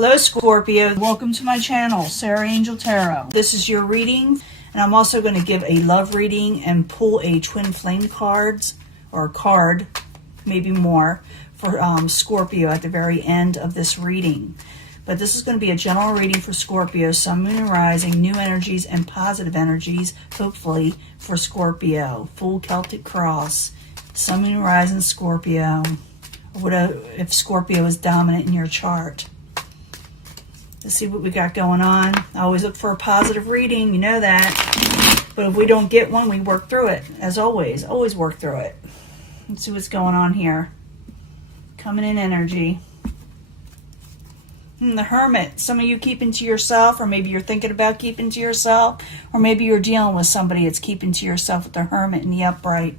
Hello Scorpio, welcome to my channel, Sarah Angel Tarot. This is your reading, and I'm also going to give a love reading and pull a twin flame cards, or a card, maybe more, for Scorpio at the very end of this reading. But this is going to be a general reading for Scorpio, Sun, Moon, and Rising, new energies and positive energies, hopefully, for Scorpio. Full Celtic cross, Sun, Moon, and Rising, Scorpio. What if Scorpio is dominant in your chart? Let's see what we got going on. I always look for a positive reading, you know that. But if we don't get one, we work through it. As always work through it. Let's see what's going on here. Coming in energy. The Hermit. Some of you keeping to yourself, or maybe you're thinking about keeping to yourself, or maybe you're dealing with somebody that's keeping to yourself with the Hermit in the upright.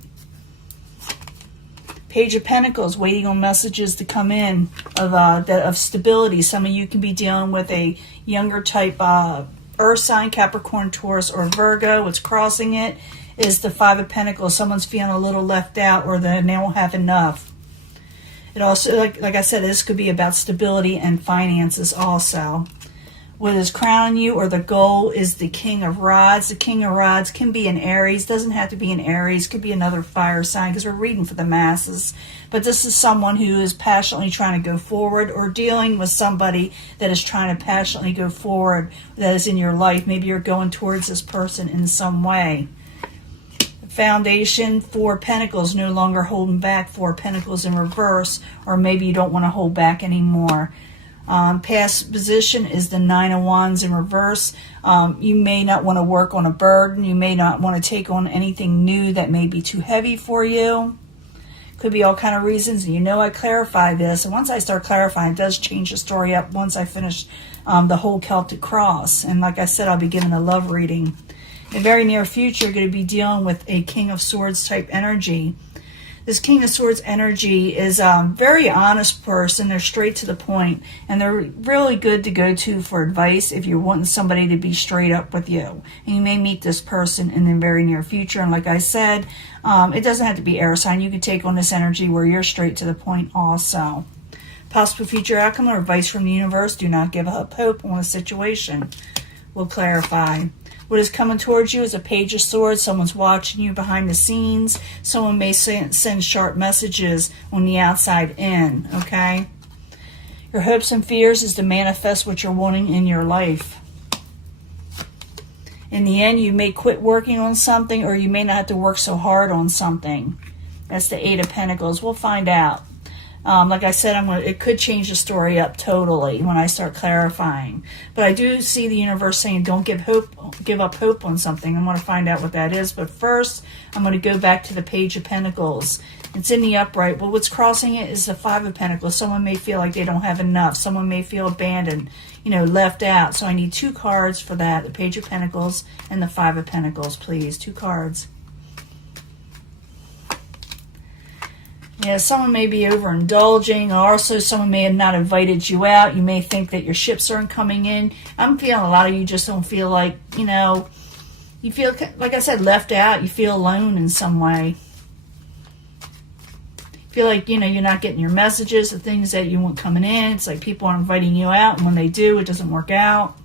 Page of Pentacles, waiting on messages to come in of stability. Some of you can be dealing with a younger type earth sign, Capricorn, Taurus, or Virgo. What's crossing it is the Five of Pentacles. Someone's feeling a little left out, or they don't have enough. It also, like I said, this could be about stability and finances also. What is crowning you, or the goal, is the King of Rods. The King of Rods can be an Aries. Doesn't have to be an Aries. Could be another fire sign, because we're reading for the masses. But this is someone who is passionately trying to go forward, or dealing with somebody that is trying to passionately go forward, that is in your life. Maybe you're going towards this person in some way. Foundation, Four Pentacles, no longer holding back. Four Pentacles in reverse, or maybe you don't want to hold back anymore. Past position is the Nine of Wands in reverse. You may not want to work on a burden. You may not want to take on anything new that may be too heavy for you. Could be all kind of reasons. And you know I clarify this. And once I start clarifying, it does change the story up once I finish the whole Celtic cross. And like I said, I'll be giving a love reading. In the very near future, you're going to be dealing with a King of Swords type energy. This King of Swords energy is a very honest person. They're straight to the point, and they're really good to go to for advice if you're wanting somebody to be straight up with you. And you may meet this person in the very near future. And like I said, it doesn't have to be air sign. You can take on this energy where you're straight to the point also. Possible future outcome or advice from the universe. Do not give up hope on a situation. We'll clarify. What is coming towards you is a Page of Swords. Someone's watching you behind the scenes. Someone may send sharp messages on the outside in, okay? Your hopes and fears is to manifest what you're wanting in your life. In the end, you may quit working on something, or you may not have to work so hard on something. That's the Eight of Pentacles. We'll find out. Like I said, it could change the story up totally when I start clarifying. But I do see the universe saying don't give up hope on something. I'm going to find out what that is. But first, I'm going to go back to the Page of Pentacles. It's in the upright. Well, what's crossing it is the Five of Pentacles. Someone may feel like they don't have enough. Someone may feel abandoned, left out. So I need two cards for that, the Page of Pentacles and the Five of Pentacles, please. Two cards. Yeah, someone may be overindulging, or also someone may have not invited you out. You may think that your ships aren't coming in. I'm feeling a lot of you just don't feel like, you feel, like I said, left out. You feel alone in some way. You feel like, you're not getting your messages, the things that you want coming in. It's like people aren't inviting you out, and when they do, it doesn't work out.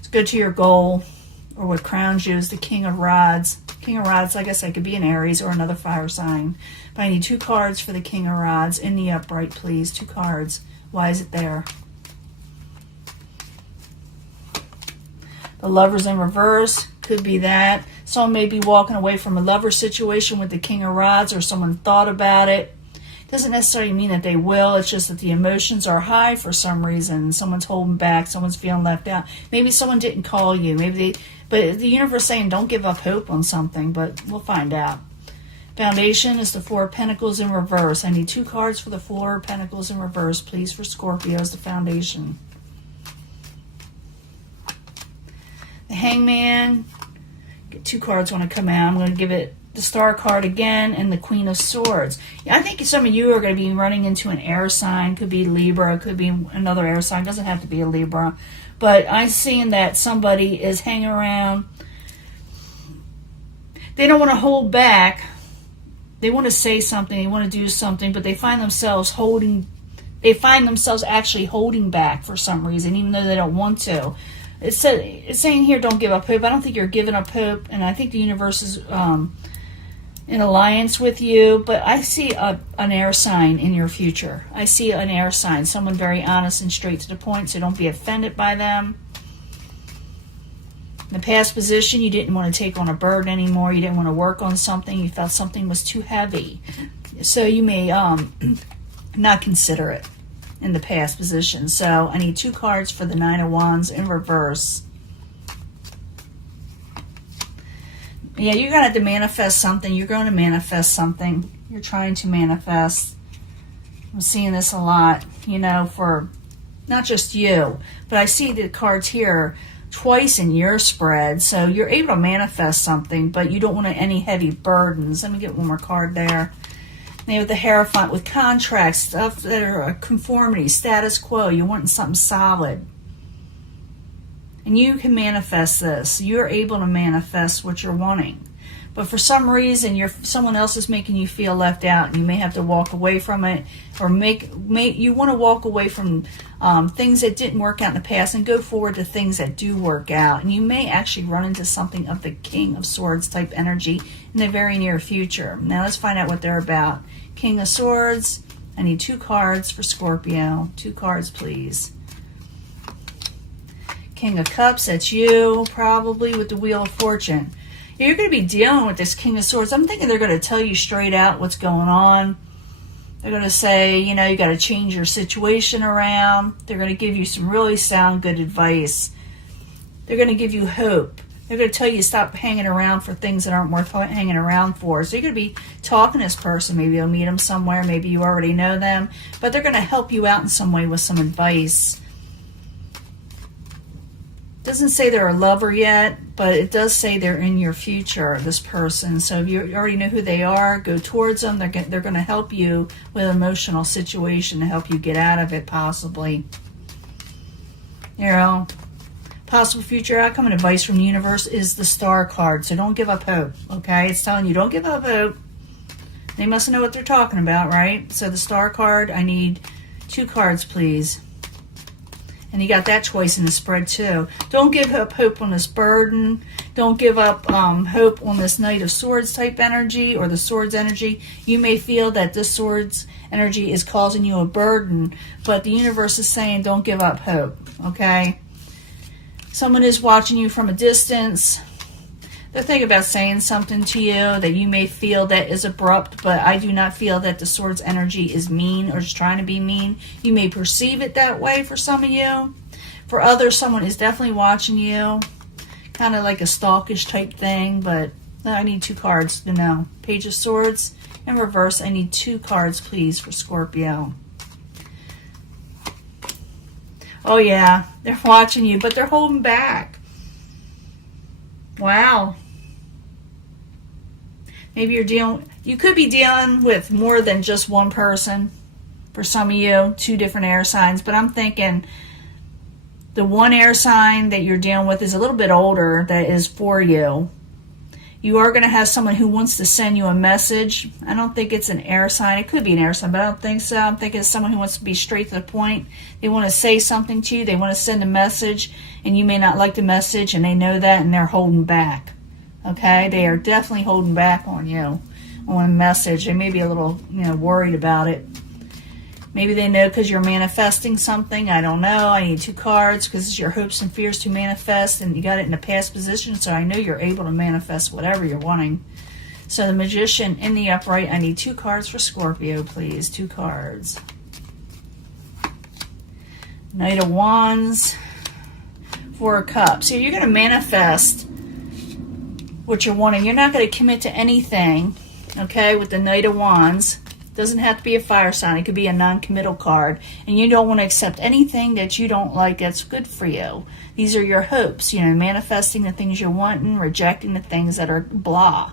It's good to your goal, or what crowns you is the King of Rods. King of Rods, like I said, could be an Aries or another fire sign. But I need two cards for the King of Rods in the upright, please. Two cards. Why is it there? The Lovers in reverse could be that. Someone may be walking away from a lover situation with the King of Rods, or someone thought about it. Doesn't necessarily mean that they will. It's just that the emotions are high for some reason. Someone's holding back. Someone's feeling left out. Maybe someone didn't call you. But the universe is saying don't give up hope on something, but we'll find out. Foundation is the Four of Pentacles in reverse. I need two cards for the Four of Pentacles in reverse, please, for Scorpio as the foundation. The Hangman. Get two cards want to come out. I'm going to give it the Star card again, and the Queen of Swords. I think some of you are going to be running into an air sign. Could be Libra, could be another air sign. Doesn't have to be a Libra. But I'm seeing that somebody is hanging around. They don't want to hold back. They want to say something, they want to do something, but they find themselves actually holding back for some reason, even though they don't want to. It's saying here, don't give up hope. I don't think you're giving up hope, and I think the universe is in alliance with you, but I see an air sign in your future. I see an air sign, someone very honest and straight to the point, so don't be offended by them. In the past position, you didn't want to take on a burden anymore. You didn't want to work on something. You felt something was too heavy. So you may not consider it in the past position. So I need 2 cards for the Nine of Wands in reverse. Yeah, you're going to have to manifest something. You're going to manifest something. You're trying to manifest. I'm seeing this a lot, you know, for not just you, but I see the cards here twice in your spread. So you're able to manifest something, but you don't want any heavy burdens. Let me get one more card there. Now with the Hierophant, with contracts, stuff that are conformity, status quo, you're wanting something solid. And you can manifest this. You're able to manifest what you're wanting. But for some reason, someone else is making you feel left out, and you may have to walk away from it, or you want to walk away from things that didn't work out in the past and go forward to things that do work out. And you may actually run into something of the King of Swords type energy in the very near future. Now let's find out what they're about. King of Swords. I need 2 cards for Scorpio. 2 cards, please. King of Cups, that's you, probably, with the Wheel of Fortune. You're going to be dealing with this King of Swords. I'm thinking they're going to tell you straight out what's going on. They're going to say, you know, you got to change your situation around. They're going to give you some really sound, good advice. They're going to give you hope. They're going to tell you stop hanging around for things that aren't worth hanging around for. So you're going to be talking to this person. Maybe you'll meet them somewhere. Maybe you already know them. But they're going to help you out in some way with some advice. Doesn't say they're a lover yet, but it does say they're in your future, this person. So if you already know who they are, go towards them. They're going to help you with an emotional situation to help you get out of it, possibly. You know, possible future outcome and advice from the universe is the Star card. So don't give up hope, okay? It's telling you don't give up hope. They must know what they're talking about, right? So the Star card, I need 2 cards, please. And you got that choice in the spread too. Don't give up hope on this burden. Don't give up hope on this Knight of Swords type energy or the Swords energy. You may feel that this Swords energy is causing you a burden, but the universe is saying don't give up hope, okay? Someone is watching you from a distance. They're thinking about saying something to you that you may feel that is abrupt, but I do not feel that the Swords energy is mean or is trying to be mean. You may perceive it that way for some of you. For others, someone is definitely watching you. Kind of like a stalkish type thing, but I need 2 cards to know. Page of Swords in reverse. I need 2 cards, please, for Scorpio. Oh, yeah. They're watching you, but they're holding back. Wow. Maybe you could be dealing with more than just one person. For some of you, 2 different air signs. But I'm thinking the one air sign that you're dealing with is a little bit older that is for you. You are going to have someone who wants to send you a message. I don't think it's an air sign. It could be an air sign, but I don't think so. I'm thinking it's someone who wants to be straight to the point. They want to say something to you. They want to send a message, and you may not like the message, and they know that, and they're holding back. Okay? They are definitely holding back on you on a message. They may be a little, worried about it. Maybe they know because you're manifesting something. I don't know. I need 2 cards because it's your hopes and fears to manifest, and you got it in a past position, so I know you're able to manifest whatever you're wanting. So the Magician in the upright, I need 2 cards for Scorpio, please. 2 cards. Knight of Wands, 4 of Cups. So you're going to manifest what you're wanting. You're not going to commit to anything, okay, with the Knight of Wands. Doesn't have to be a fire sign. It could be a non-committal card. And you don't want to accept anything that you don't like that's good for you. These are your hopes, manifesting the things you want and rejecting the things that are blah,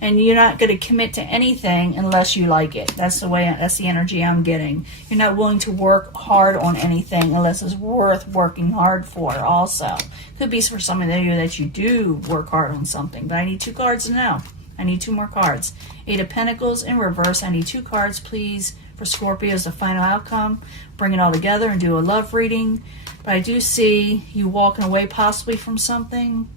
And you're not going to commit to anything unless you like it. That's the energy I'm getting. You're not willing to work hard on anything unless it's worth working hard for also. Could be for some of you that you do work hard on something, but I need 2 cards to know. I need 2 more cards. 8 of Pentacles in reverse. I need 2 cards, please, for Scorpio as the final outcome. Bring it all together and do a love reading. But I do see you walking away possibly from something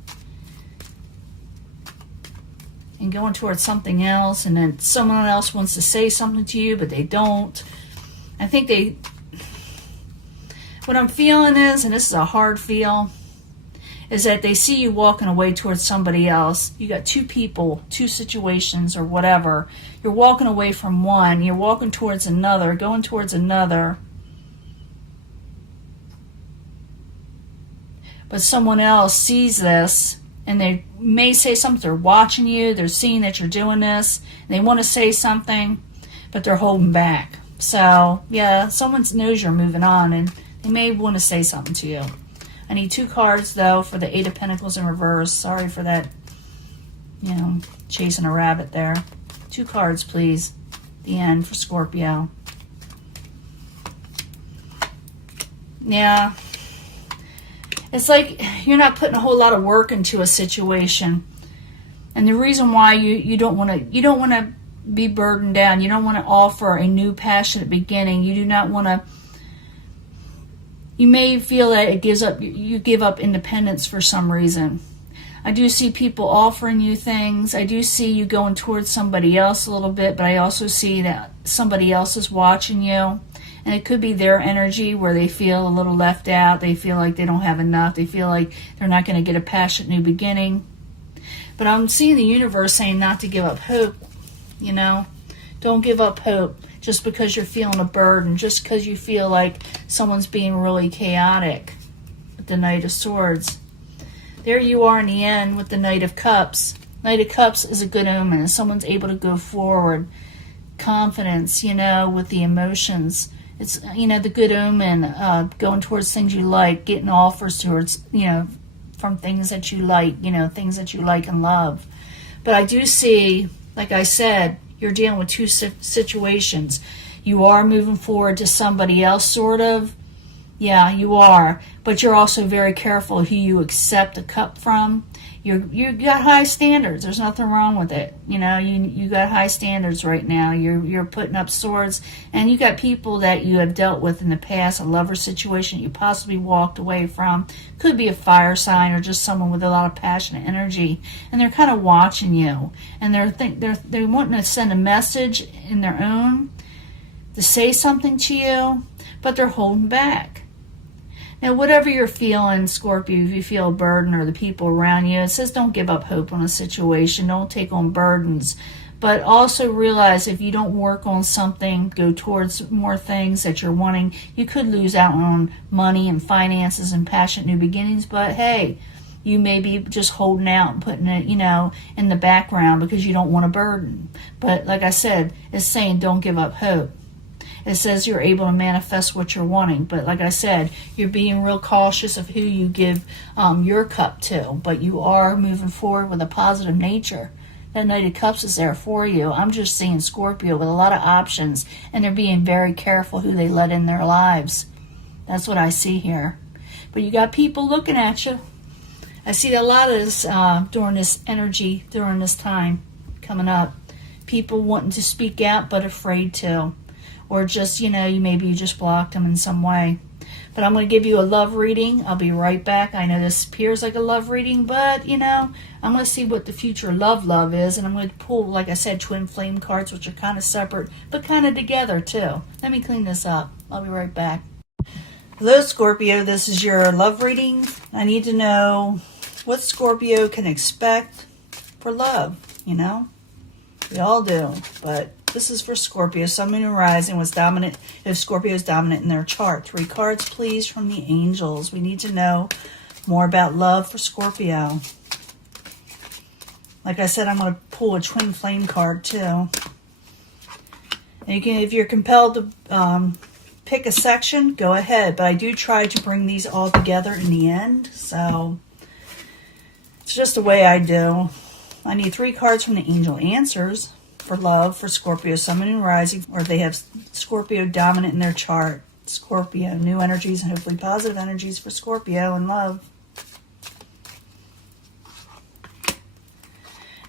and going towards something else, and then someone else wants to say something to you, but they don't. I think what I'm feeling is, and this is a hard feel, is that they see you walking away towards somebody else. You got 2 people, 2 situations or whatever. You're walking away from one, you're walking towards another, going towards another. But someone else sees this, and they may say something. They're watching you, they're seeing that you're doing this, and they want to say something, but they're holding back. So, yeah, someone knows you're moving on, and they may want to say something to you. I need 2 cards, though, for the 8 of Pentacles in reverse. Sorry for that, chasing a rabbit there. 2 cards, please. The end for Scorpio. Yeah. It's like you're not putting a whole lot of work into a situation. And the reason why you don't want to be burdened down. You don't want to offer a new passionate beginning. You do not want to. You may feel that you give up independence for some reason. I do see people offering you things. I do see you going towards somebody else a little bit, but I also see that somebody else is watching you. And it could be their energy where they feel a little left out. They feel like they don't have enough. They feel like they're not going to get a passionate new beginning. But I'm seeing the universe saying not to give up hope. Don't give up hope just because you're feeling a burden, just because you feel like someone's being really chaotic with the Knight of Swords. There you are in the end with the Knight of Cups. Knight of Cups is a good omen. Someone's able to go forward. Confidence, with the emotions. It's, the good omen, going towards things you like, getting offers towards, from things that you like, things that you like and love. But I do see, like I said, you're dealing with 2 situations. You are moving forward to somebody else, sort of. Yeah, you are. But you're also very careful who you accept a cup from. You got high standards. There's nothing wrong with it. You got high standards right now. You're putting up swords, and you got people that you have dealt with in the past, a lover situation you possibly walked away from. Could be a fire sign or just someone with a lot of passionate energy, and they're kind of watching you, and they're wanting to send a message in their own to say something to you, but they're holding back. Now, whatever you're feeling, Scorpio, if you feel a burden or the people around you, it says don't give up hope on a situation. Don't take on burdens. But also realize if you don't work on something, go towards more things that you're wanting, you could lose out on money and finances and passionate new beginnings. But, hey, you may be just holding out and putting it, in the background because you don't want a burden. But, like I said, it's saying don't give up hope. It says you're able to manifest what you're wanting. But like I said, you're being real cautious of who you give your cup to. But you are moving forward with a positive nature. That Knight of Cups is there for you. I'm just seeing Scorpio with a lot of options. And they're being very careful who they let in their lives. That's what I see here. But you got people looking at you. I see a lot of this during this energy, during this time coming up. People wanting to speak out but afraid to. Or just, maybe you just blocked them in some way. But I'm going to give you a love reading. I'll be right back. I know this appears like a love reading, but, I'm going to see what the future love is. And I'm going to pull, like I said, twin flame cards, which are kind of separate, but kind of together, too. Let me clean this up. I'll be right back. Hello, Scorpio. This is your love reading. I need to know what Scorpio can expect for love, We all do, but this is for Scorpio. Sun, Moon, and Rising was dominant. If Scorpio is dominant in their chart. 3 cards, please, from the angels. We need to know more about love for Scorpio. Like I said, I'm going to pull a twin flame card, too. And you can, if you're compelled to pick a section, go ahead. But I do try to bring these all together in the end. So it's just the way I do. I need 3 cards from the angel answers for love for Scorpio, Sun, Moon, and Rising, or they have Scorpio dominant in their chart. Scorpio, new energies and hopefully positive energies for Scorpio and love.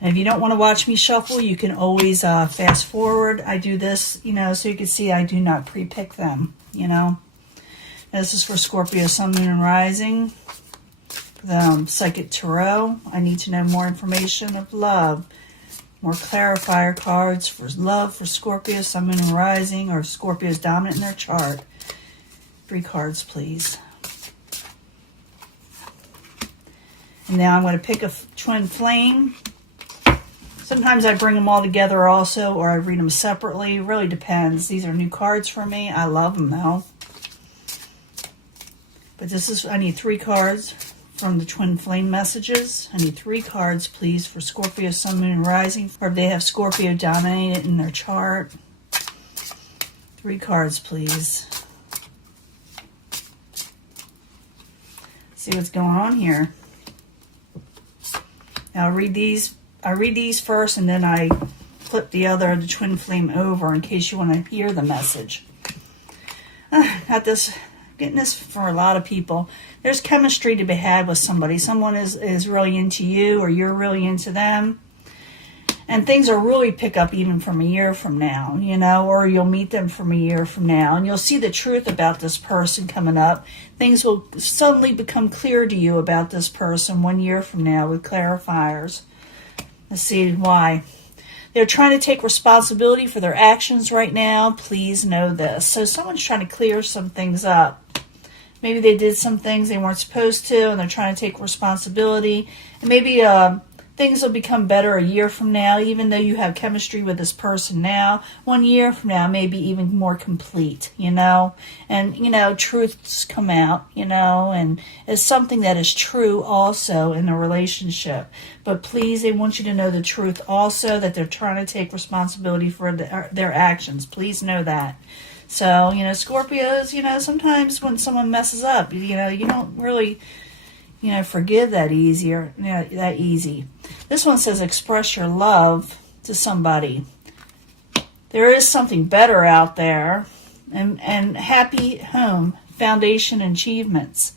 And if you don't want to watch me shuffle, you can always fast forward. I do this, you know, so you can see I do not pre-pick them, you know. This is for Scorpio, Sun, Moon, and Rising. The Psychic Tarot. I need to know more information of love. More clarifier cards for love for Scorpio, Sun, Moon, and Rising, or Scorpio's dominant in their chart. 3 cards, please. And now I'm going to pick a twin flame. Sometimes I bring them all together also, or I read them separately. It really depends. These are new cards for me. I love them though. But this is, I need 3 cards from the twin flame messages. I need 3 cards, please, for Scorpio, Sun, Moon, and Rising, or if they have Scorpio dominated in their chart. 3 cards, please. See what's going on here. Now I read these first, and then I flip the twin flame over in case you want to hear the message. Getting this for a lot of people. There's chemistry to be had with somebody. Someone is really into you, or you're really into them. And things will really pick up even from a year from now, you know, or you'll meet them from a year from now. And you'll see the truth about this person coming up. Things will suddenly become clear to you about this person 1 year from now with clarifiers. Let's see why. They're trying to take responsibility for their actions right now. Please know this. So someone's trying to clear some things up. Maybe they did some things they weren't supposed to, and they're trying to take responsibility. And maybe things will become better a year from now, even though you have chemistry with this person now. 1 year from now, maybe even more complete, you know. And, you know, truths come out, you know, and it's something that is true also in the relationship. But please, they want you to know the truth also, that they're trying to take responsibility for their actions. Please know that. So, you know, Scorpios, you know, sometimes when someone messes up, you know, you don't really, you know, forgive that easy. This one says express your love to somebody. There is something better out there. And happy home, foundation, achievements.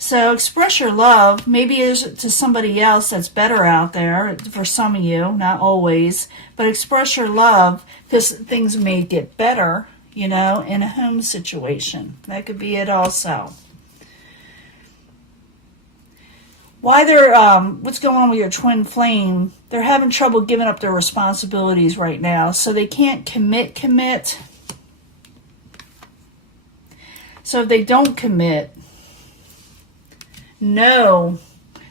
So express your love. Maybe it's to somebody else that's better out there for some of you, not always. But express your love because things may get better, you know, in a home situation. That could be it also. Why what's going on with your twin flame? They're having trouble giving up their responsibilities right now. So they can't commit. So if they don't commit, know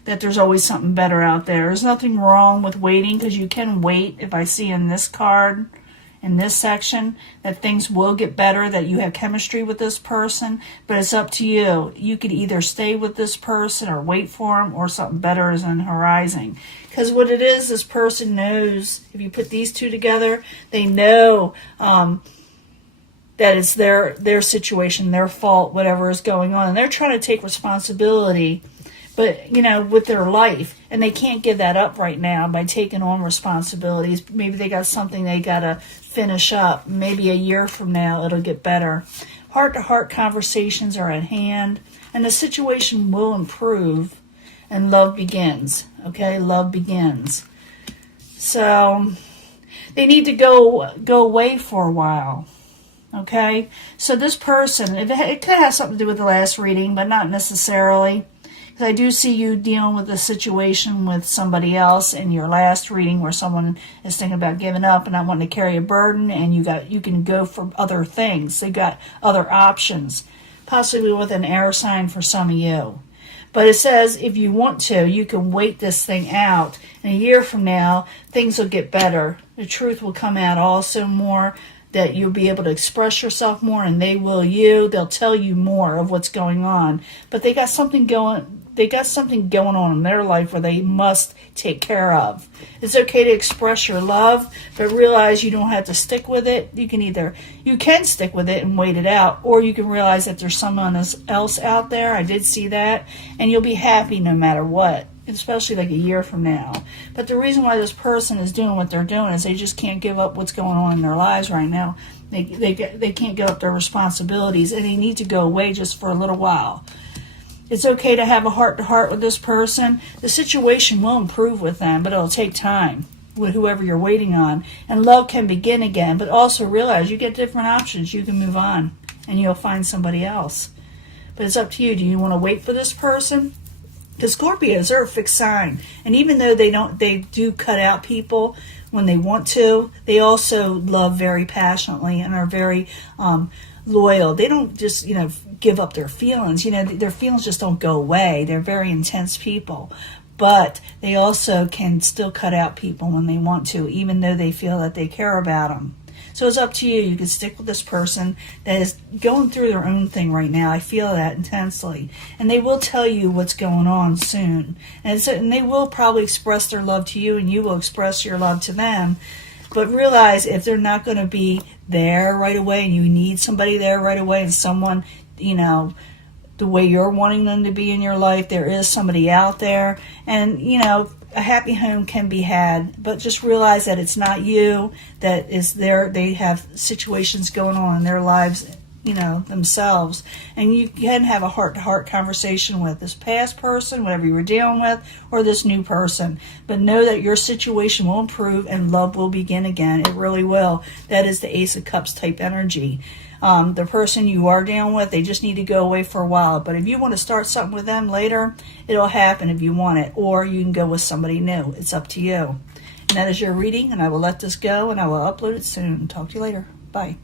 that there's always something better out there. There's nothing wrong with waiting, because you can wait. If I see in this card, in this section, that things will get better, that you have chemistry with this person, but it's up to you. You could either stay with this person or wait for them, or something better is on the horizon. Because what it is, this person knows, if you put these two together, they know that it's their situation, their fault, whatever is going on. And they're trying to take responsibility, but, you know, with their life. And they can't give that up right now by taking on responsibilities. Maybe they got something they got to finish up. Maybe a year from now it'll get better. Heart-to-heart conversations are at hand, and the situation will improve, and love begins. Okay, love begins. So they need to go away for a while. Okay, so this person, it could have something to do with the last reading, but not necessarily. Because I do see you dealing with a situation with somebody else in your last reading where someone is thinking about giving up and not wanting to carry a burden, and you can go for other things. They got other options, possibly with an air sign for some of you. But it says if you want to, you can wait this thing out. And a year from now, things will get better. The truth will come out also more, that you'll be able to express yourself more, and they will you. They'll tell you more of what's going on. But they got something going on in their life where they must take care of. It's okay to express your love, but realize you don't have to stick with it. You can stick with it and wait it out, or you can realize that there's someone else out there. I did see that, and you'll be happy no matter what, especially like a year from now. But the reason why this person is doing what they're doing is they just can't give up what's going on in their lives right now. They can't give up their responsibilities, and they need to go away just for a little while. It's okay to have a heart-to-heart with this person. The situation will improve with them, but it'll take time with whoever you're waiting on. And love can begin again, but also realize you get different options. You can move on, and you'll find somebody else. But it's up to you. Do you want to wait for this person? The Scorpios are a fixed sign. And even though they do cut out people when they want to, they also love very passionately and are very loyal. They don't just, give up their feelings. Their feelings just don't go away. They're very intense people. But they also can still cut out people when they want to, even though they feel that they care about them. So it's up to you. You can stick with this person that is going through their own thing right now. I feel that intensely. And they will tell you what's going on soon. And they will probably express their love to you, and you will express your love to them. But realize if they're not going to be there right away, and you need somebody there right away, and someone, the way you're wanting them to be in your life, there is somebody out there. And, a happy home can be had, but just realize that it's not you that is there. They have situations going on in their lives, themselves. And you can have a heart-to-heart conversation with this past person, whatever you were dealing with, or this new person. But know that your situation will improve and love will begin again. It really will. That is the Ace of Cups type energy. The person you are dealing with, they just need to go away for a while. But if you want to start something with them later, it'll happen if you want it. Or you can go with somebody new. It's up to you. And that is your reading, and I will let this go, and I will upload it soon. Talk to you later. Bye.